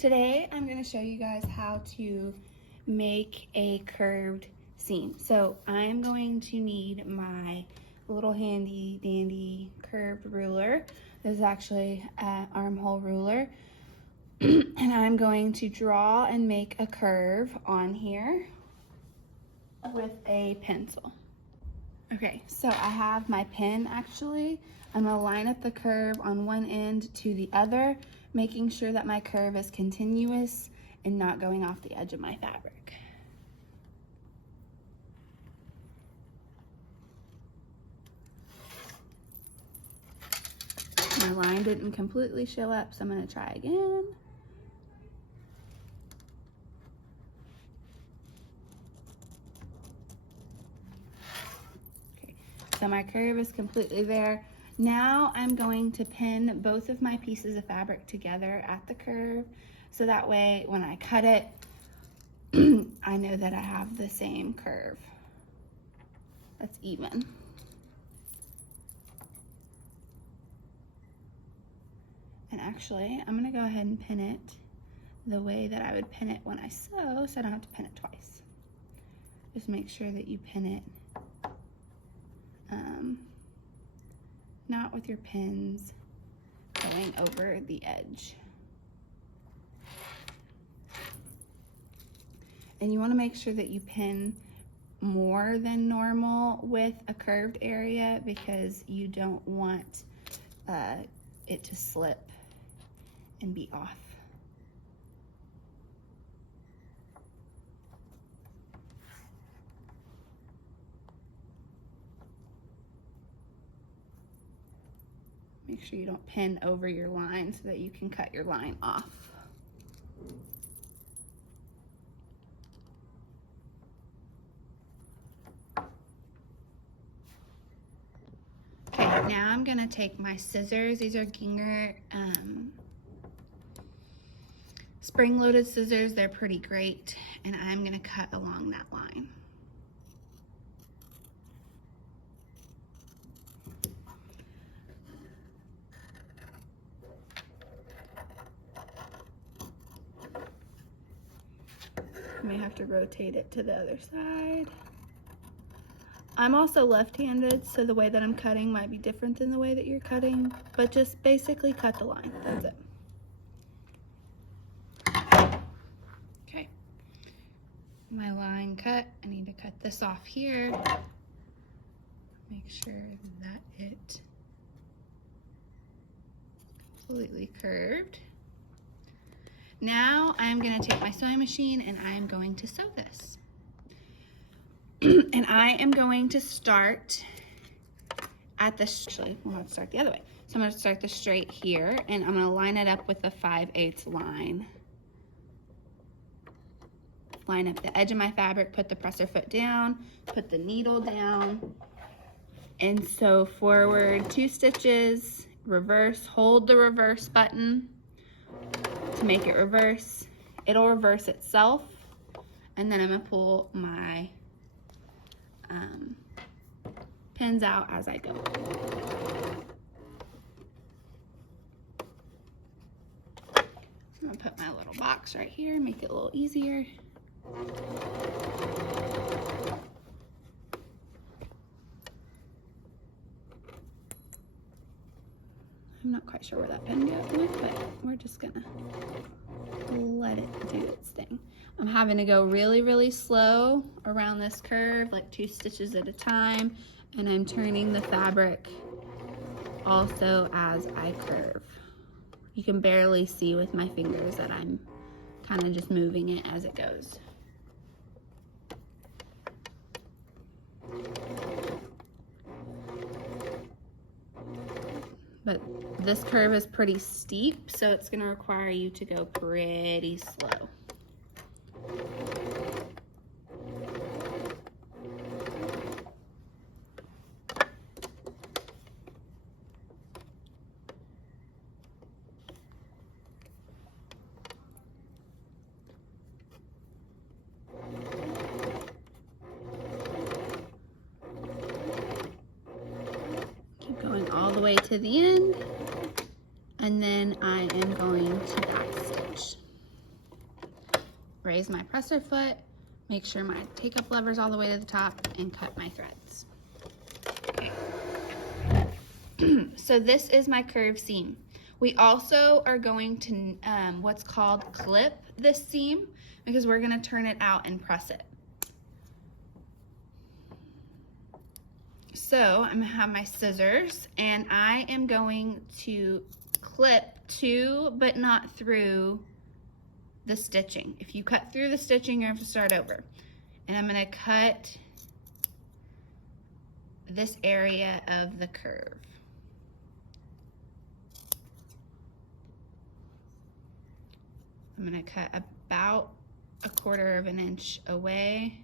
Today I'm going to show you guys how to make a curved seam. So I'm going to need my little handy dandy curved ruler. This is actually an armhole ruler. And I'm going to draw and make a curve on here with a pencil. Okay, so I have my pen actually. I'm gonna line up the curve on one end to the other, making sure that my curve is continuous and not going off the edge of my fabric. My line didn't completely show up, so I'm gonna try again. Okay, so my curve is completely there. Now I'm going to pin both of my pieces of fabric together at the curve, so that way when I cut it, I know that I have the same curve that's even. And actually, I'm gonna go ahead and pin it the way that I would pin it when I sew, so I don't have to pin it twice. Just make sure that you pin it not with your pins going over the edge. And you want to make sure that you pin more than normal with a curved area because you don't want it to slip and be off. Make sure you don't pin over your line so that you can cut your line off. Okay, now I'm gonna take my scissors. These are Gingher spring-loaded scissors. They're pretty great, and I'm gonna cut along that line. I may have to rotate it to the other side. I'm also left-handed, so the way that I'm cutting might be different than the way that you're cutting, but just basically cut the line, that's it. Okay, my line cut, I need to cut this off here. Make sure that it completely curved. Now I'm gonna take my sewing machine and I am going to sew this. And I am going to start at the, actually, we'll have to start the other way. So I'm gonna start the straight here and I'm gonna line it up with the 5/8 line. Line up the edge of my fabric, put the presser foot down, put the needle down, and sew forward 2 stitches, reverse, hold the reverse button to make it reverse. It'll reverse itself, and then I'm gonna pull my pins out as I go. I'm gonna put my little box right here, make it a little easier. I'm not quite sure where that pin went, but we're just gonna let it do its thing. I'm having to go really, really slow around this curve, like 2 stitches at a time, and I'm turning the fabric also as I curve. You can barely see with my fingers that I'm kind of just moving it as it goes. But this curve is pretty steep, so it's going to require you to go pretty slow. Going all the way to the end, and then I am going to backstitch. raise my presser foot, make sure my take-up lever's all the way to the top, and cut my threads. Okay. So this is my curved seam. We also are going to what's called clip this seam, because we're going to turn it out and press it. So I'm going to have my scissors, and I am going to clip to but not through the stitching. If you cut through the stitching, you have to start over. And I'm going to cut this area of the curve. I'm going to cut about 1/4 of an inch away.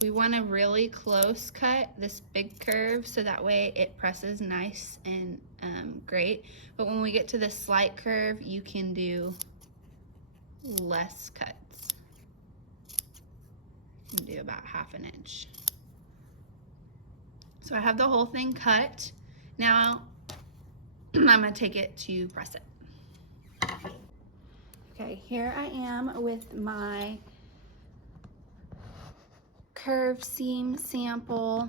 We want a really close cut, this big curve, so that way it presses nice and great. But when we get to this slight curve, you can do less cuts. You can do about 1/2 inch. So I have the whole thing cut. Now I'm gonna take it to press it. Okay, here I am with my curved seam sample,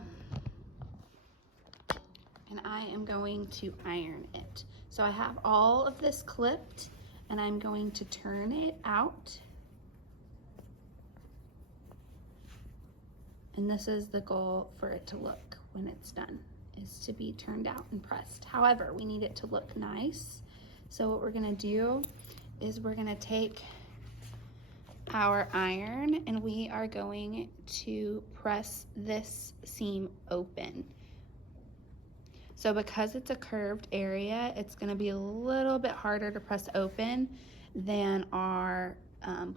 and I am going to iron it. So I have all of this clipped, and I'm going to turn it out. And this is the goal for it to look when it's done, is to be turned out and pressed. However, we need it to look nice. So what we're gonna do is we're gonna take our iron and we are going to press this seam open. So because it's a curved area, it's gonna be a little bit harder to press open than our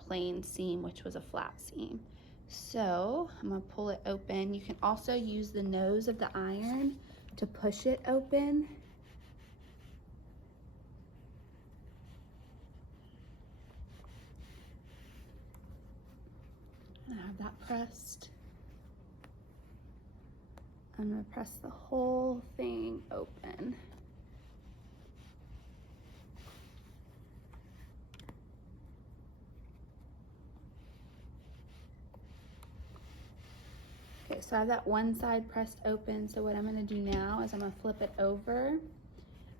plain seam, which was a flat seam. So I'm gonna pull it open. You can also use the nose of the iron to push it open. I have that pressed. I'm gonna press the whole thing open. Okay, so I have that one side pressed open. So what I'm gonna do now is I'm gonna flip it over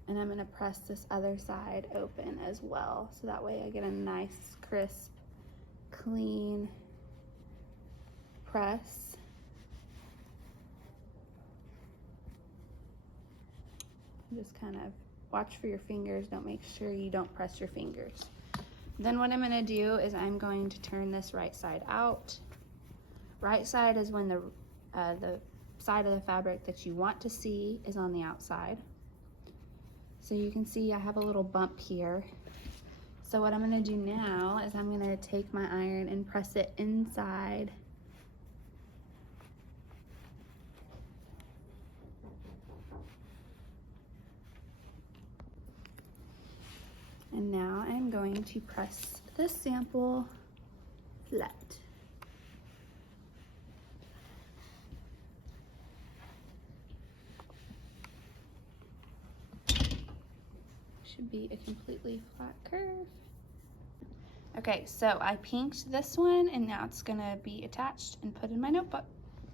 and I'm gonna press this other side open as well. So that way I get a nice, crisp, clean press. Just kind of watch for your fingers. Don't make sure you don't press your fingers. Then what I'm gonna do is I'm going to turn this right side out. Right side is when the side of the fabric that you want to see is on the outside. So you can see I have a little bump here. So what I'm gonna do now is I'm gonna take my iron and press it inside. And now I'm going to press this sample flat. Should be a completely flat curve. Okay, so I pinked this one and now it's gonna be attached and put in my notebook.